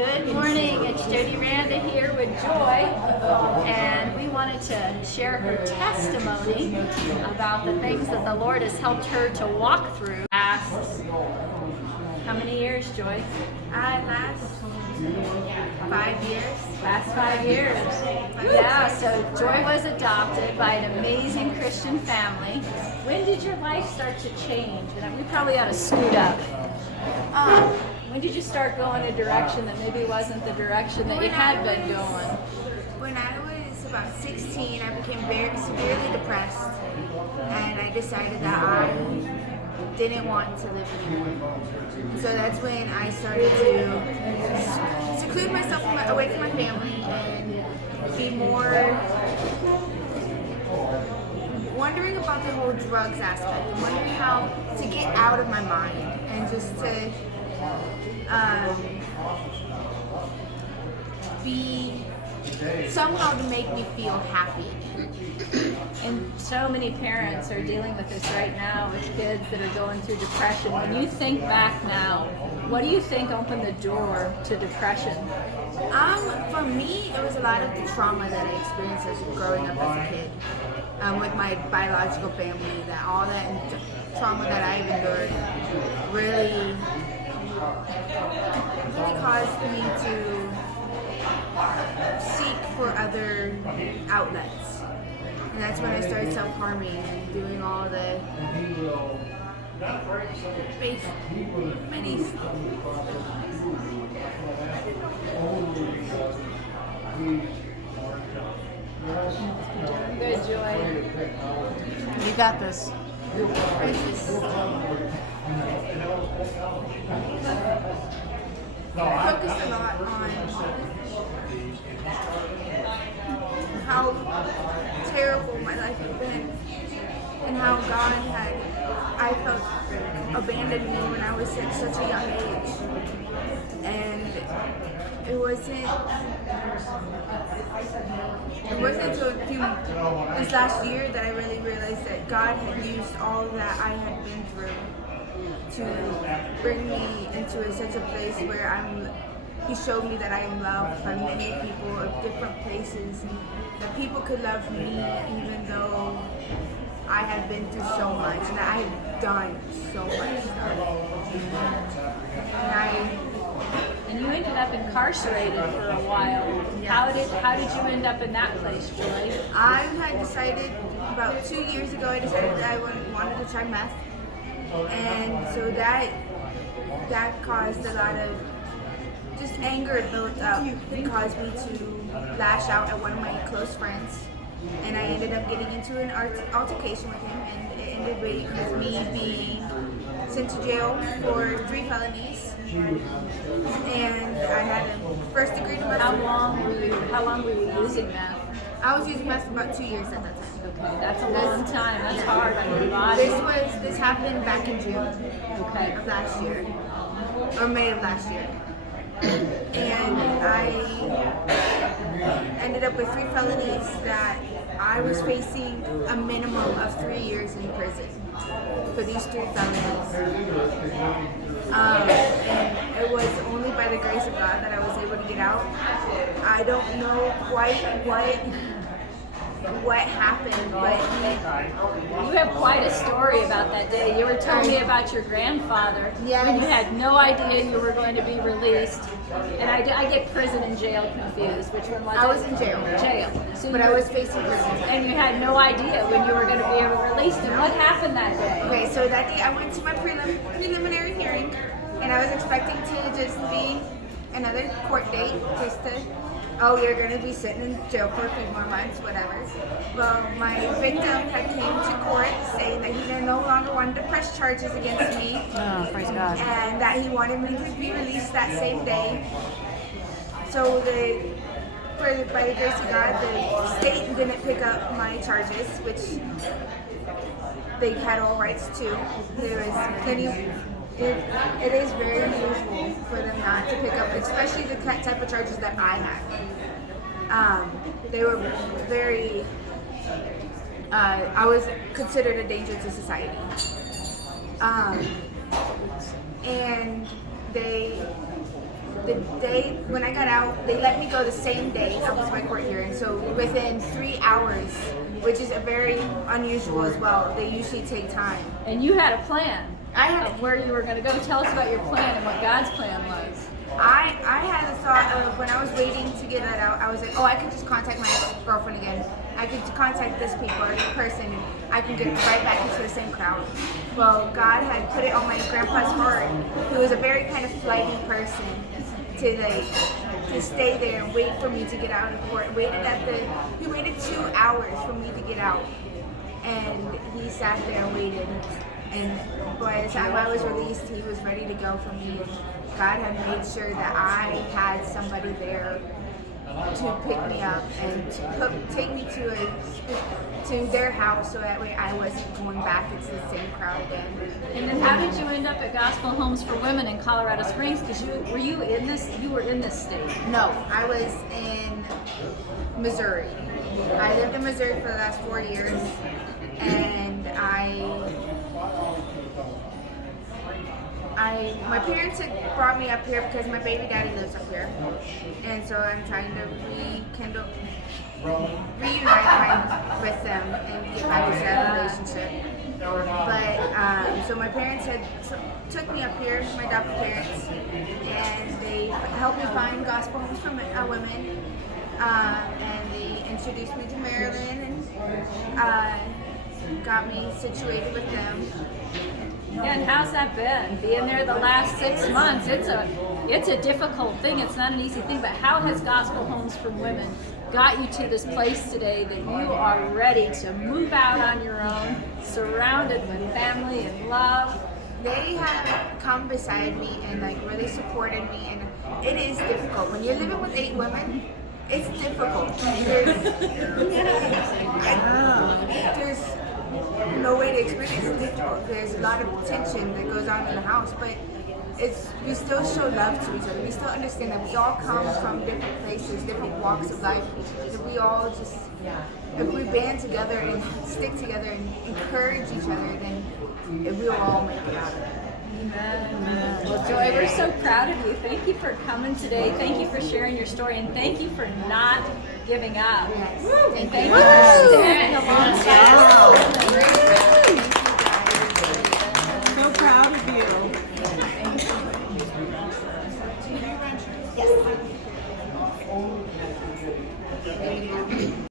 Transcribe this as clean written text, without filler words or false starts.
Good morning, it's Jody Randa here with Joy, and we wanted to share her testimony about the things that the Lord has helped her to walk through. How many years, Joy? Last 5 years. Last 5 years. Yeah, so Joy was adopted by an amazing Christian family. When did your life start to change? And we probably ought to scoot up. When did you start going a direction that maybe wasn't the direction that you had been going? When I was about 16, I became very severely depressed, and I decided that I didn't want to live anymore. So that's when I started to seclude myself away from my family and be more wondering about the whole drugs aspect, and wondering how to get out of my mind and just to be somehow to make me feel happy. And so many parents are dealing with this right now with kids that are going through depression. When you think back now, what do you think opened the door to depression? For me, it was a lot of the trauma that I experienced as growing up as a kid, with my biological family. That all that trauma that I've endured really caused me to seek for other outlets. And that's when I started self-harming and doing all the many Good, Joy. You got this. I focused a lot on how terrible my life had been and how God had, I felt, abandoned me when I was at such a young age. And it wasn't until this last year that I really realized that God had used all that I had been through to bring me into such a place where He showed me that I am loved by many people of different places, and that people could love me even though I had been through so much and I had done so much stuff. And you ended up incarcerated for a while. Yes. How did you end up in that place, Joy? I had decided about 2 years ago, I decided that I wanted to try meth. And so that caused a lot of just anger built up. It caused me to lash out at one of my close friends. And I ended up getting into an altercation with him, and it ended with me being sent to jail for 3 felonies. And I had a first degree domestic. How long were you using that? I was using meth for about 2 years at that time. Okay, that's a long time. That's hard on your body. This happened back in June of last year, or May of last year. And I ended up with 3 felonies that I was facing a minimum of 3 years in prison for these 3 felonies. And it was only by the grace of God that I was able to get out. I don't know quite what happened, but you have quite a story about that day. You were telling me about your grandfather. Yes. When you had no idea you were going to be released. And I get prison and jail confused. Which one was it? I was in jail. Jail. So But I was facing prison. And you had no idea when you were going to be released. And what happened that day? Okay, so that day I went to my preliminary hearing, and I was expecting to just be another court date, just to, you're going to be sitting in jail for a few more months, whatever. Well, my victim had came to court saying that he no longer wanted to press charges against me. Oh, praise God. And that he wanted me to be released that same day. So by the grace of God, the state didn't pick up my charges, which they had all rights to. There was plenty. It is very unusual for them not to pick up, especially the type of charges that I had. They were very. I was considered a danger to society. And they the day when I got out, they let me go the same day. That was my court hearing. So within 3 hours, which is a very unusual as well. They usually take time. And you had a plan. I had Of where you were going to go. Tell us about your plan and what God's plan was. I had the thought of when I was waiting to get that out, I was like, oh, I could just contact my ex-girlfriend again. I could contact this people or this person, and I can get right back into the same crowd. Well, God had put it on my grandpa's heart, who was a very kind of flighty person, to stay there and wait for me to get out of court. He waited 2 hours for me to get out, and he sat there and waited. And by the time I was released, he was ready to go for me. And God had made sure that I had somebody there to pick me up and to take me to their house, so that way I wasn't going back into the same crowd again. And then how did you end up at Gospel Homes for Women in Colorado Springs? Because you were in this state. No, I was in Missouri. I lived in Missouri for the last 4 years, and my parents had brought me up here because my baby daddy lives up here, and so I'm trying to reunite with them and get back into that relationship. But so my parents took me up here, my adopted parents, and they helped me find Gospel Homes for Women, and they introduced me to Marilyn and got me situated with them. Yeah, and how's that been? Being there the last 6 months, it's a difficult thing. It's not an easy thing, but how has Gospel Homes for Women got you to this place today that you are ready to move out on your own, surrounded with family and love? They have come beside me and really supported me, and it is difficult. When you're living with 8 women, it's difficult. There's no way to explain it. It's difficult. There's a lot of tension that goes on in the house, but we still show love to each other. We still understand that we all come from different places, different walks of life. That we all just, if we band together and stick together and encourage each other, then we'll all make it out of it. Amen. Well, Joy, we're so proud of you. Thank you for coming today. Thank you for sharing your story, and thank you for not giving up. Yes. And thank you for standing alongside us.